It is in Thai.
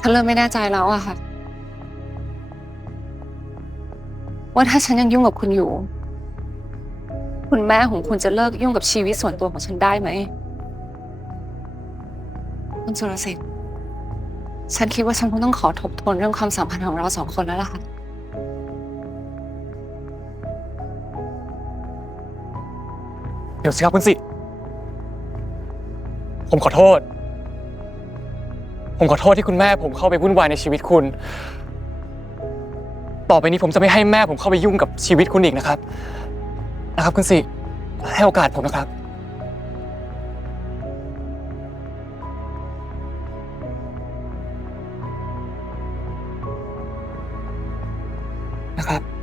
ฉันเริ่มไม่แน่ใจแล้วอะค่ะ ว่าถ้าฉันยังยุ่งกับคุณอยู่ คุณแม่ของคุณจะเลิกยุ่งกับชีวิตส่วนตัวของฉันได้ไหมคุณสุรสิทธิ์ฉันคิดว่าฉันคงต้องขอทบทวนเรื่องความสัมพันธ์ของเราสองคนแล้วล่ะค่ะเดี๋ยวสิครับคุณสิ ผมขอโทษ ผมขอโทษที่คุณแม่ผมเข้าไปวุ่นวายในชีวิตคุณ ต่อไปนี้ผมจะไม่ให้แม่ผมเข้าไปยุ่งกับชีวิตคุณอีกนะครับ นะครับคุณสิ ให้โอกาสผมนะครับ นะครับ